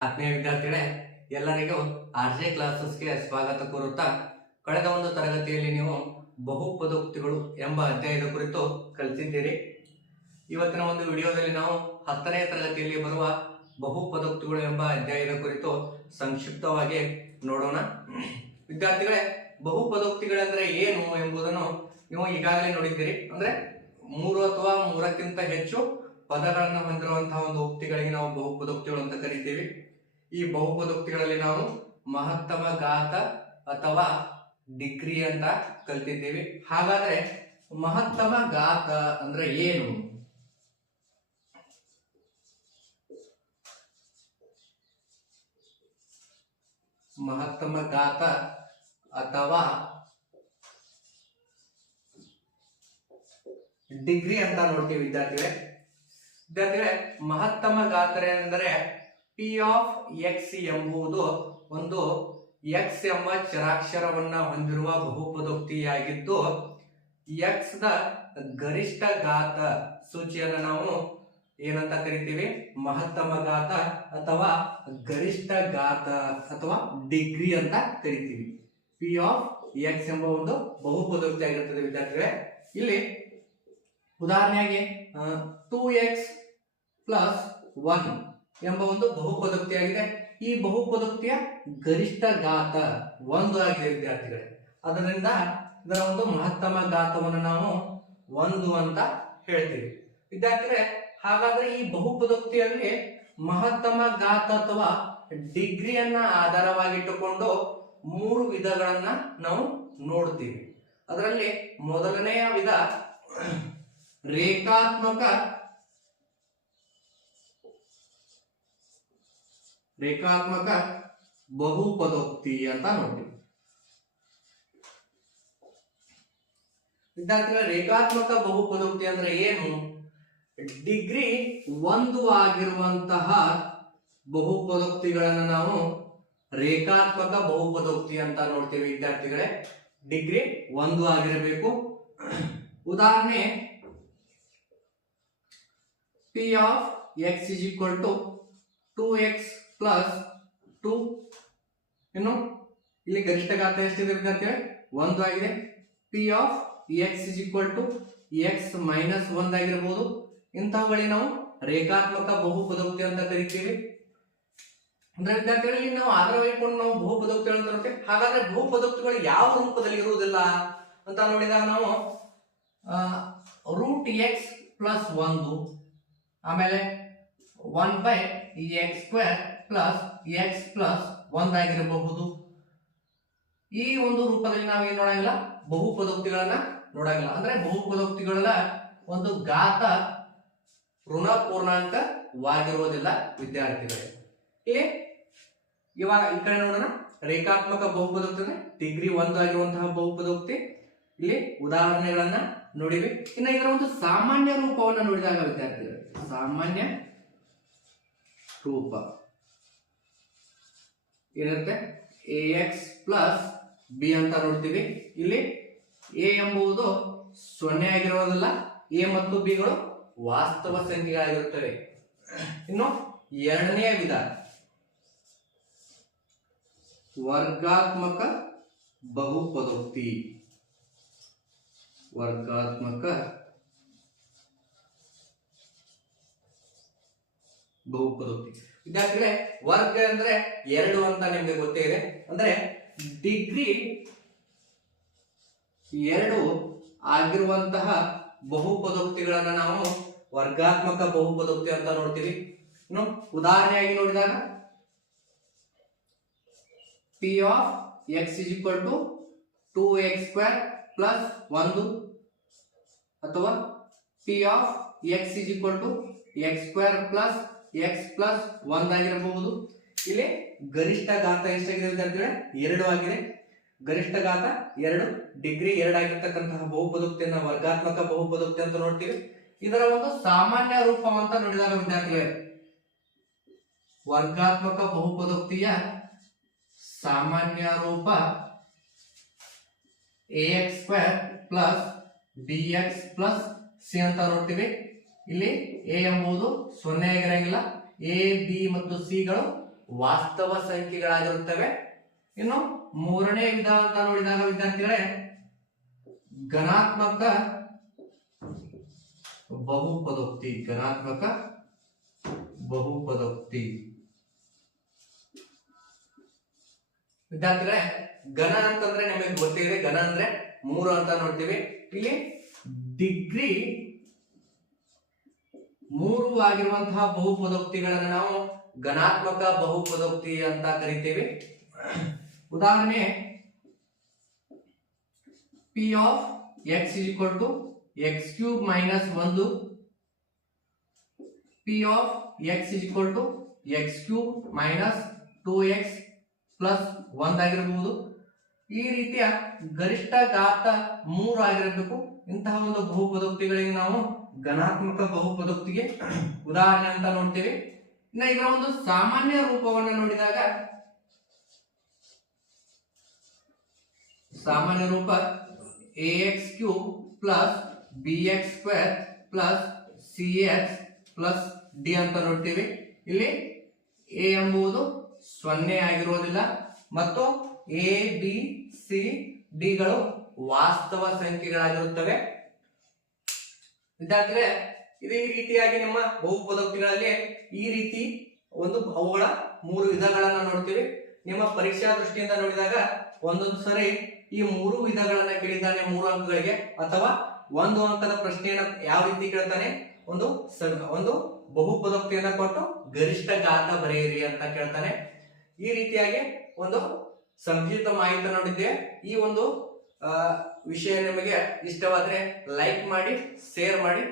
ಆತ್ಮೀಯ ವಿದ್ಯಾರ್ಥಿಗಳೇ, ಎಲ್ಲರಿಗೂ ಆರ್ಜೆ ಕ್ಲಾಸಸ್ಗೆ ಸ್ವಾಗತ ಕೋರುತ್ತಾ ಕಳೆದ ಒಂದು ತರಗತಿಯಲ್ಲಿ ನೀವು ಬಹುಪದೋಕ್ತಿಗಳು ಎಂಬ ಅಧ್ಯಾಯದ ಕುರಿತು ಕಲಿತಿದ್ದೀರಿ. ಇವತ್ತಿನ ಒಂದು ವಿಡಿಯೋದಲ್ಲಿ ನಾವು 10ನೇ ತರಗತಿಯಲ್ಲಿ ಬರುವ ಬಹುಪದೋಕ್ತಿಗಳು ಎಂಬ ಅಧ್ಯಾಯದ ಕುರಿತು ಸಂಕ್ಷಿಪ್ತವಾಗಿ ನೋಡೋಣ. ವಿದ್ಯಾರ್ಥಿಗಳೇ, ಬಹುಪದೋಕ್ತಿಗಳೆಂದರೆ ಏನು ಎಂಬುದನ್ನು ನೀವು ಈಗಾಗಲೇ ನೋಡಿದ್ದೀರಿ. ಅಂದ್ರೆ 3 ಅಥವಾ 3ಕ್ಕಿಂತ ಹೆಚ್ಚು ಪದಗಳನ್ನು ಹೊಂದಿರುವಂತಹ ಒಂದು ಉಕ್ತಿಗಳಿಗೆ ನಾವು ಬಹುಪದೋಕ್ತಿಗಳು ಅಂತ ಕರಿತೀವಿ. ಈ ಬಹುಪದೋಕ್ತಿಗಳಲ್ಲಿ ನಾವು ಮಹತ್ತಮ ಘಾತ ಅಥವಾ ಡಿಗ್ರಿ ಅಂತ ಕಲ್ತಿದ್ದೀವಿ. ಹಾಗಾದ್ರೆ ಮಹತ್ತಮ ಘಾತ ಅಂದ್ರೆ ಏನು? ಮಹತ್ತಮ ಘಾತ ಅಥವಾ ಡಿಗ್ರಿ ಅಂತ ನೋಡ್ತೀವಿ ವಿದ್ಯಾರ್ಥಿಗಳೇ. ಮಹತ್ತಮ ಘಾತ ಎಂದರೆ ಪಿ ಆಫ್ ಎಕ್ಸ್ ಎಂಬುದು ಒಂದು ಎಕ್ಸ್ ಎಂಬ ಚರಾಕ್ಷರವನ್ನ ಹೊಂದಿರುವ ಬಹುಪದೋಕ್ತಿಯಾಗಿದ್ದು, ಎಕ್ಸ್ ದ ಗರಿಷ್ಠ ಘಾತ ಸೂಚಿಯನ್ನು ನಾವು ಏನಂತ ಕರಿತೀವಿ? ಮಹತ್ತಮ ಘಾತ ಅಥವಾ ಗರಿಷ್ಠ ಘಾತ ಅಥವಾ ಡಿಗ್ರಿ ಅಂತ ಕರಿತೀವಿ. ಪಿ ಆಫ್ ಎಕ್ಸ್ ಎಂಬ ಒಂದು ಬಹುಪದೋಕ್ತಿ ಆಗಿರುತ್ತದೆ ವಿದ್ಯಾರ್ಥಿಗಳೇ. ಇಲ್ಲಿ ಉದಾಹರಣೆಗೆ 2x + 1 ಎಂಬ ಒಂದು ಬಹುಪದೋಕ್ತಿ ಆಗಿದೆ. ಈ ಬಹುಪದೋಕ್ತಿಯ ಗರಿಷ್ಠ ಘಾತ 1 ಆಗಿದೆ ವಿದ್ಯಾರ್ಥಿಗಳೇ. ಅದರಿಂದ ಇದರ ಒಂದು ಮಹತ್ತಮ ಘಾತವನ್ನು ನಾವು 1 ಅಂತ ಹೇಳ್ತೀವಿ ವಿದ್ಯಾರ್ಥಿಗಳೇ. ಹಾಗಾದ್ರೆ ಈ ಬಹುಪದೋಕ್ತಿಯಲ್ಲಿ ಮಹತ್ತಮ ಘಾತ ಅಥವಾ ಡಿಗ್ರಿಯನ್ನ ಆಧಾರವಾಗಿಟ್ಟುಕೊಂಡು 3 ವಿಧಗಳನ್ನ ನಾವು ನೋಡ್ತೀವಿ. ಅದರಲ್ಲಿ ಮೊದಲನೆಯ ವಿಧ ರೇಖಾತ್ಮಕ ಬಹುಪದೋಕ್ತಿ ಅಂತ ನೋಡ್ತೀವಿ ವಿದ್ಯಾರ್ಥಿಗಳ. ರೇಖಾತ್ಮಕ ಬಹುಪದೋಕ್ತಿ ಅಂದ್ರೆ ಏನು? ಡಿಗ್ರಿ 1 ಆಗಿರುವಂತಹ ಬಹುಪದೋಕ್ತಿಗಳನ್ನು ನಾವು ರೇಖಾತ್ಮಕ ಬಹುಪದೋಕ್ತಿ ಅಂತ ನೋಡ್ತೀವಿ ವಿದ್ಯಾರ್ಥಿಗಳೇ. ಡಿಗ್ರಿ 1 ಆಗಿರಬೇಕು. ಉದಾಹರಣೆ P of x is equal to 2x plus 2. ಇನ್ನು ಇಲ್ಲಿ ಗರಿಷ್ಠ ಘಾತ ಎಷ್ಟಿದೆ ವಿದ್ಯಾರ್ಥಿಗಳೇ? 1 ಆಗಿದೆ. P of x is equal to x minus 1 ಆಗಿರಬಹುದು. ಇಂಥವುಗಳಿಗೆ ನಾವು ರೇಖಾತ್ಮಕ ಬಹುಪದೋಕ್ತಿ ಅಂತ ಕರಿತೀವಿ. ಅಂದ್ರೆ ವಿದ್ಯಾರ್ಥಿಗಳಲ್ಲಿ ನಾವು ಆಧಾರವಾಗಿಟ್ಕೊಂಡು ನಾವು ಬಹುಪದೋಕ್ತಿಗಳು ಅಂತ ನೋಡ್ತೇವೆ. ಹಾಗಾದ್ರೆ ಬಹುಪದೋಕ್ತಿಗಳು ಯಾವ ರೂಪದಲ್ಲಿ ಇರುವುದಿಲ್ಲ ಅಂತ ನೋಡಿದಾಗ ನಾವು √x + 1, ಆಮೇಲೆ 1/x² + x + 1 ಆಗಿರಬಹುದು. ಈ ಒಂದು ರೂಪದಲ್ಲಿ ನಾವೇನ್ ನೋಡಂಗಿಲ್ಲ, ಬಹುಪದೋಕ್ತಿಗಳನ್ನ ನೋಡಂಗಿಲ್ಲ. ಅಂದ್ರೆ ಬಹುಪದೋಕ್ತಿಗಳ ಒಂದು ಘಾತ ಋಣ ಪೂರ್ಣಾಂಕವಾಗಿರುವುದಿಲ್ಲ ವಿದ್ಯಾರ್ಥಿಗಳೇ. ಇವಾಗ ಈ ಕಡೆ ನೋಡೋಣ. ರೇಖಾತ್ಮಕ ಬಹುಪದೋಕ್ತಿ ಅಂದ್ರೆ ಡಿಗ್ರಿ 1 ಆಗಿರುವಂತಹ ಬಹುಪದೋಕ್ತಿ. ಇಲ್ಲಿ ಉದಾಹರಣೆಗಳನ್ನ ನೋಡಿವಿ. ಇನ್ನು ಇದರ ಒಂದು ಸಾಮಾನ್ಯ ರೂಪವನ್ನು ನೋಡಿದಾಗ ವಿದ್ಯಾರ್ಥಿಗಳು, ಸಾಮಾನ್ಯ ರೂಪ ಏನಿರುತ್ತೆ? ax + b ಅಂತ ನೋಡ್ತೀವಿ. ಇಲ್ಲಿ a ಎಂಬುದು 0 ಆಗಿರೋದಿಲ್ಲ. a ಮತ್ತು b ಗಳು ವಾಸ್ತವ ಸಂಖ್ಯೆಗಳಾಗಿರುತ್ತವೆ. ಇನ್ನು ಎರಡನೆಯ ವಿಧ ವರ್ಗಾತ್ಮಕ ಬಹುಪದೋಕ್ತಿ. ವರ್ಗಾತ್ಮಕ ಬಹುಪದೋಕ್ತಿ ವಿದ್ಯಾರ್ಥಿಗಳೇ, ವರ್ಗ ಅಂದ್ರೆ 2 ಅಂತ ನಿಮ್ಗೆ ಗೊತ್ತೇ ಇದೆ. ಅಂದ್ರೆ ಡಿಗ್ರಿ 2 ಆಗಿರುವಂತಹ ಬಹುಪದೋಕ್ತಿಗಳನ್ನ ನಾವು ವರ್ಗಾತ್ಮಕ ಬಹುಪದೋಕ್ತಿ ಅಂತ ನೋಡ್ತೀವಿ. ಇನ್ನು ಉದಾಹರಣೆಯಾಗಿ ನೋಡಿದಾಗ P of x is equal to 2x² + 1, ಅಥವಾ P of x is equal to x² + x + 1 ಆಗಿರಬಹುದು. ಇಲ್ಲಿ ಗರಿಷ್ಠ ಘಾತ ಎಷ್ಟಾಗಿದೆ ವಿದ್ಯಾರ್ಥಿಗಳೇ? 2 ಆಗಿದೆ. ಗರಿಷ್ಠ ಘಾತ 2, ಡಿಗ್ರಿ 2 ಆಗಿರ್ತಕ್ಕಂತಹ ಬಹುಪದೋಕ್ತಿಯನ್ನ ವರ್ಗಾತ್ಮಕ ಬಹುಪದೋಕ್ತಿ ಅಂತ ನೋಡ್ತೀವಿ. ಇದರ ಒಂದು ಸಾಮಾನ್ಯ ರೂಪ ಅಂತ ನೋಡಿದಾಗ ವಿದ್ಯಾರ್ಥಿಗಳೇ, ವರ್ಗಾತ್ಮಕ ಬಹುಪದೋಕ್ತಿಯ ಸಾಮಾನ್ಯ ರೂಪ ax² + bx + c ಅಂತ ನೋಡ್ತೀವಿ. ಇಲ್ಲಿ a ಎಂಬುದು 0 ಆಗಿರಂಗಿಲ್ಲ. ಎ ಬಿ ಮತ್ತು ಸಿ ಗಳು ವಾಸ್ತವ ಸಂಖ್ಯೆಗಳಾಗಿರುತ್ತವೆ. ಇನ್ನು ಮೂರನೇ ವಿಧ ಅಂತ ನೋಡಿದಾಗ ವಿದ್ಯಾರ್ಥಿಗಳೇ ಘನಾತ್ಮಕ ಬಹುಪದೋಕ್ತಿ. ಘನಾತ್ಮಕ ಬಹುಪದೋಕ್ತಿ ವಿದ್ಯಾರ್ಥಿಗಳೇ ಘನ ಅಂತಂದ್ರೆ ನಿಮಗೆ ಗೊತ್ತಿದೆ. ಘನ ಅಂದ್ರೆ 3 ಅಂತ ನೋಡ್ತೀವಿ. ಇಲ್ಲಿ ಡಿಗ್ರಿ 3 ಆಗಿರುವಂತಹ ಬಹುಪದೋಕ್ತಿಗಳನ್ನು ನಾವು ಘನಾತ್ಮಕ ಬಹುಪದೋಕ್ತಿ ಅಂತ ಕರಿತೀವಿ. ಉದಾಹರಣೆ P of X is equal to X cube minus 1, P of X is equal to X cube minus 2x plus 1 ಆಗಿರಬಹುದು. ಈ ರೀತಿಯ ಗರಿಷ್ಠ ಘಾತ 3 ಆಗಿರಬೇಕು. ಇಂತಹ ಒಂದು ಬಹುಪದೋಕ್ತಿಗಳಿಗೆ ನಾವು ಘನಾತ್ಮಕ ಬಹುಪದೋಕ್ತಿಗೆ ಉದಾಹರಣೆ ಅಂತ ನೋಡ್ತೀವಿ. ಇನ್ನು ಇದರ ಒಂದು ಸಾಮಾನ್ಯ ರೂಪವನ್ನು ನೋಡಿದಾಗ ಸಾಮಾನ್ಯ ರೂಪ ax cube plus bx square plus cx plus d ಅಂತ ನೋಡ್ತೀವಿ. ಇಲ್ಲಿ a ಎಂಬುದು 0 ಆಗಿರುವುದಿಲ್ಲ ಮತ್ತು a b c d ಗಳು ವಾಸ್ತವ ಸಂಖ್ಯೆಗಳಾಗಿರುತ್ತವೆ. ವಿದ್ಯಾರ್ಥಿಗಳೇ ಇದು ಈ ರೀತಿಯಾಗಿ ನಿಮ್ಮ ಬಹುಪದೋಕ್ತಿಗಳಲ್ಲಿ ಈ ರೀತಿ ಒಂದು ಅವುಗಳ 3 ವಿಧಗಳನ್ನ ನೋಡ್ತೀವಿ. ನಿಮ್ಮ ಪರೀಕ್ಷಾ ದೃಷ್ಟಿಯಿಂದ ನೋಡಿದಾಗ ಒಂದೊಂದು ಸರಿ ಈ 3 ವಿಧಗಳನ್ನ ಕೇಳಿದ್ದಾನೆ 3 ಅಂಕಗಳಿಗೆ, ಅಥವಾ 1 ಅಂಕದ ಪ್ರಶ್ನೆಯನ್ನ ಯಾವ ರೀತಿ ಕೇಳ್ತಾನೆ, ಒಂದು ಬಹುಪದೋಕ್ತಿಯನ್ನ ಕೊಟ್ಟು ಗರಿಷ್ಠ ಘಾತ ಬರೆಯಿರಿ ಅಂತ ಕೇಳ್ತಾನೆ. ಈ ರೀತಿಯಾಗಿ ಒಂದು ಸಂಕ್ಷಿಪ್ತ ಮಾಹಿತಿ ನೋಡಿದ್ದೆ. ಈ ಒಂದು ವಿಷಯ ನಿಮಗೆ ಇಷ್ಟವಾದ್ರೆ ಲೈಕ್ ಮಾಡಿ, ಶೇರ್ ಮಾಡಿ.